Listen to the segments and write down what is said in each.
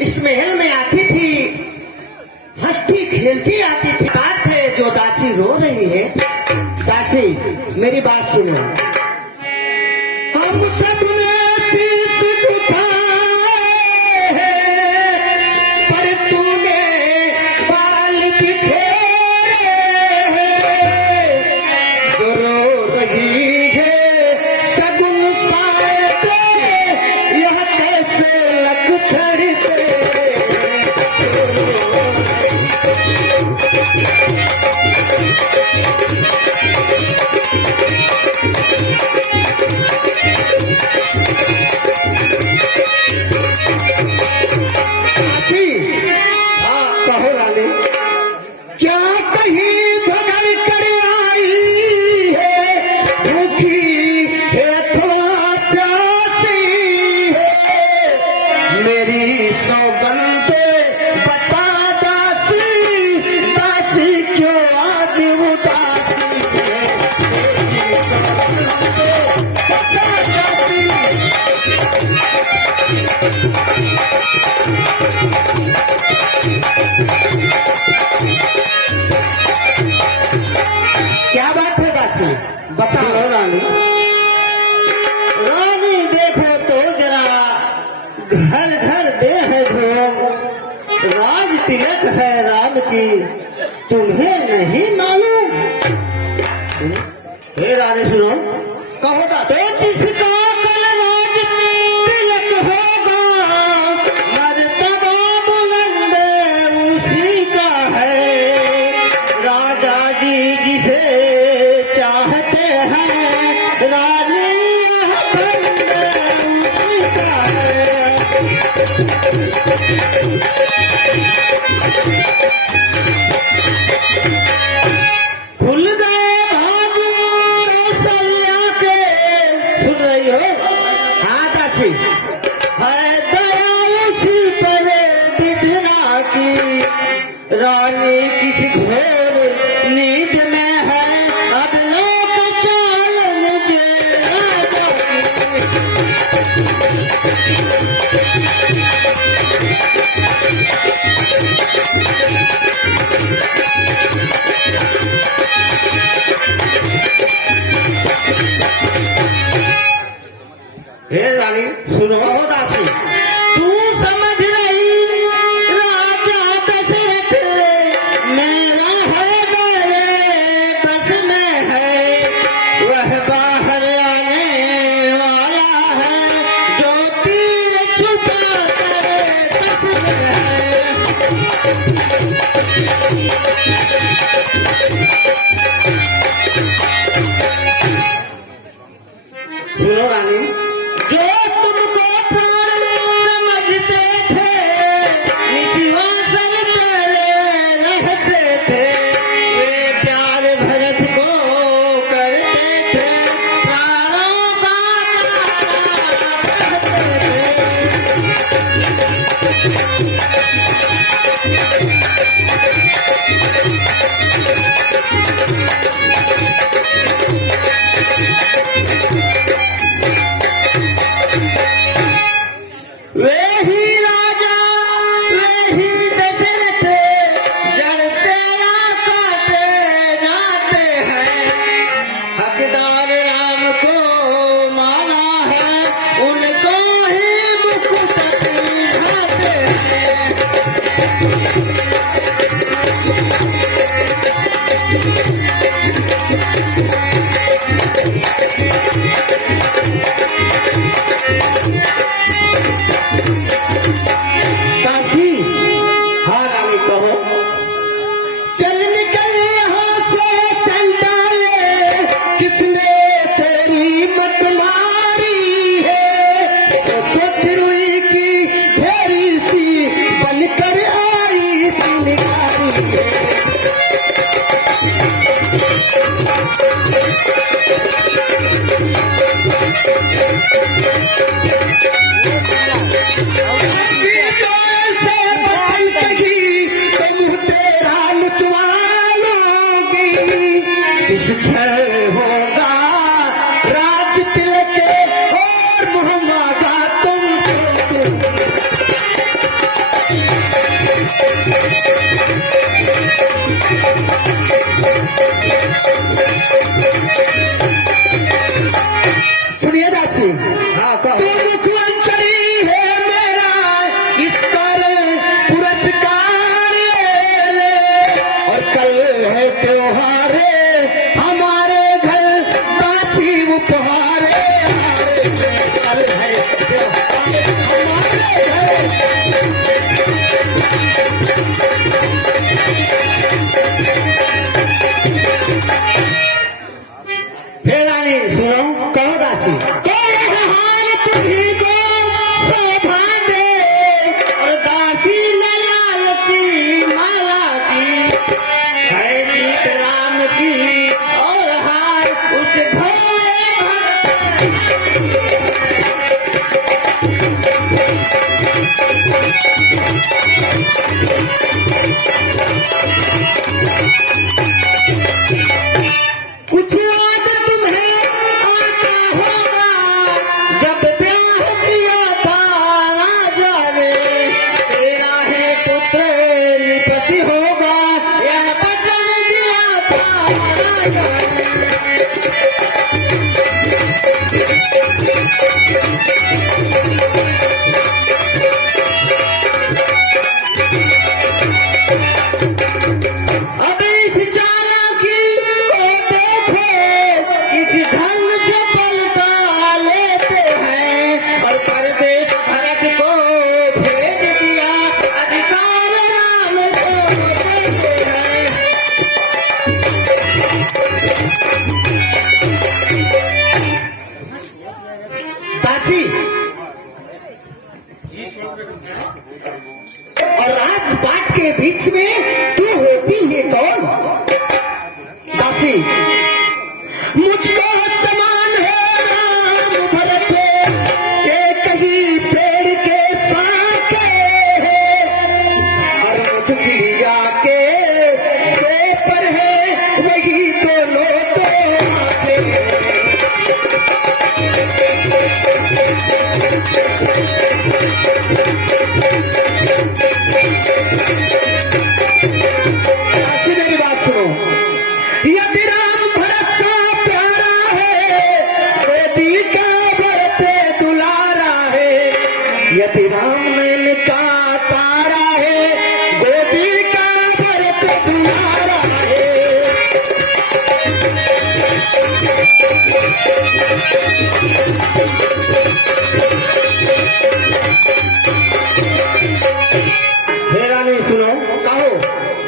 इस महल में आती थी, हंसती खेलती आती थी। बात है जो दासी रो रही है। दासी मेरी बात सुनो। हम सबने शीश झुकाए हैं, पर तूने बाल बिखेरे हैं। जो रो रही है सगुन शायद यह कैसे लक्षण थे। क्या कहीं झगड़ कर आई है, भूखी है अथवा प्यासी है। मेरी सौगंध बता दासी, दासी क्यों आज उदासी है। मेरी सौगंध बता दासी। क्या बात है दासी, बताओ रानी। रानी देखो तो जरा, घर घर देह धूम, राज तिलक है राम की, तुम्हें नहीं मालूम। हे रानी सुनो, कहो दासी। तो जिसका कल राज तिलक होगा, मर्तबा बुलंद उसी का है। राजा जी जिसे चाहते हैं, रानी यह बंद उसी का है। खुल गए भाग कौशल्या के। सुन रही हो? हाँ दासी। है दया उसी पर विधना की, रानी किसी घोर नींद में है। अब लोक चाल मुझे राजा हे रानी सुनो दासी। तू समझ रही राजा दशरथ मेरा है, मेरे बस में है। वह बाहर आने वाला है, जो तीर छुपा कर कस में है। सुनो रानी, जो तुमको प्राण समझते थे, निवासन पहले रहते थे। वे प्यार भरत को करते थे, प्राणों का कहते वे ही राजा, वे ही दशरथ, जड़ तेरा काटे जाते हैं। हकदार राम को माना है, उनको ही मुकुट दिखाते हैं। दासी, हाँ रानी कहो। चल निकल यहाँ से चंडाले, किसने तेरी मत मारी है। तो सोच रुई की ढेरी सी बनकर आई थी निकारी है। जिस क्षण होगा राज तिलक और मुहम्मदा तुम कुछ याद तुम्हें आता होगा जब ब्याह किया था ना जाने तेरा है पुत्र पति होगा यह वचन दिया था ना जाने। अब इस चालाकी को देखो किस ढंग से पलटा लेते हैं और परदेश भरत को भेज दिया अधिकार नाम को देते हैं। दासी और राजपाट के बीच में तू होती है कौन? दासी मुझको समान है राम भरत एक ही पेड़ के साके और मुझ चिड़िया के पर है वही दोनों तो आके। मेरी बात सुनो, यदि राम भरत सा प्यारा है गोदी का भरत दुलारा है, यदि राम नैन का तारा है गोदी का भरत दुलारा है। मेरा नहीं सुनो, कहो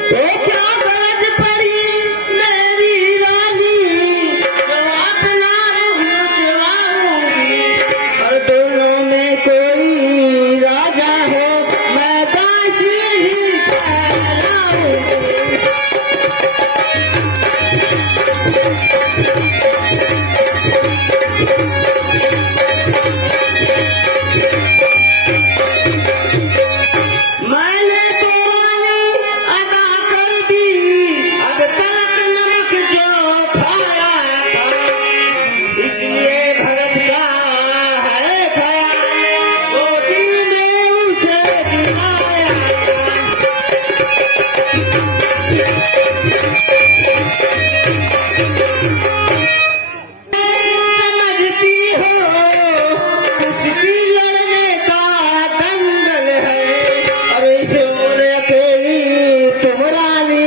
तो क्या गरज पड़ी मेरी रानी जो अपना मुँह चुराऊंगी और दोनों में कोई राजा हो मैं दासी ही कहलाऊंगी। मैंने तो रानी अदा कर दी अब तक नमक जो खाया था इसलिए भरत का है ख्याल गोदी में उसे दिलाया समझती हो कुछ भी लड़ने का दंगल है और इस ओर अकेली तुम रानी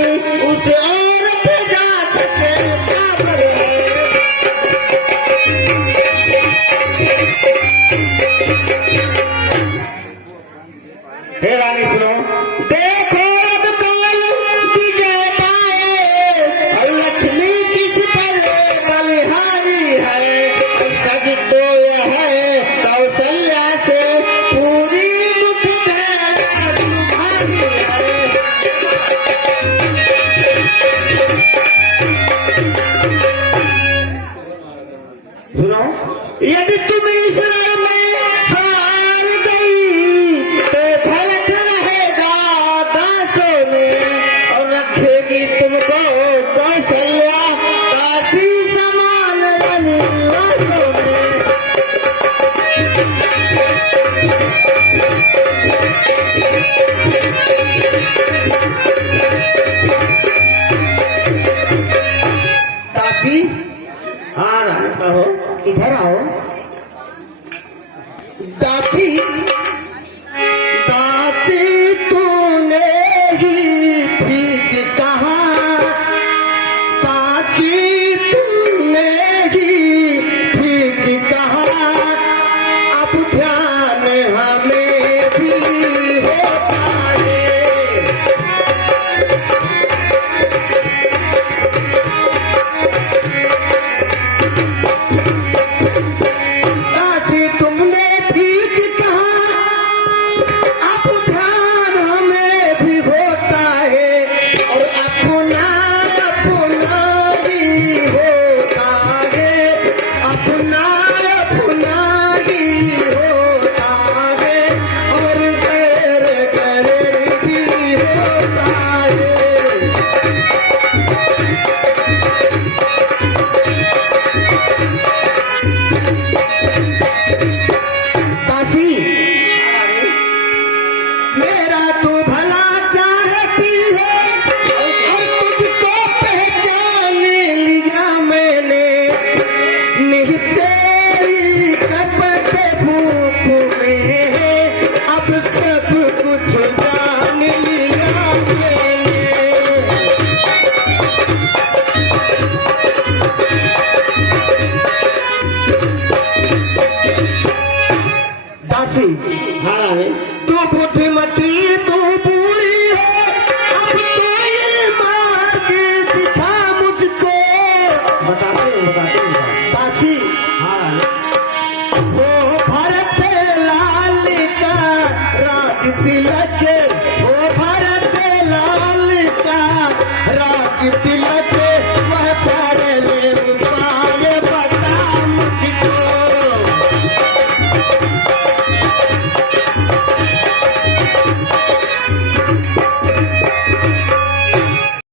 उस ओर पे जा सके काबर है। हे रानी सुनो, देखो अब कल विजय पाए और लक्ष्मी किस पर बलिहारी है सज तो यह है कौशल्या से पूरी मुठभेड़ तुम्हारी है। सुनो, यदि तुम इस रण में हार गई तो भरत रहेगा दासों में और रखेगी तुमको कौशल्या दासी समान रनिवासों में। दासी हाँ रानी कहो, इधर आओ। दासी दासी तूने ही ठीक कहा, दासी तूने ही ठीक कहा अब ध्यान हमें भी होता है। रुखवती तू बूढ़ी है, अब तो ये मार के दिखा मुझको। बताते हैं दासी हाँ वो भरत लाल का राज तिलक, वो भरत लाल का राज तिलक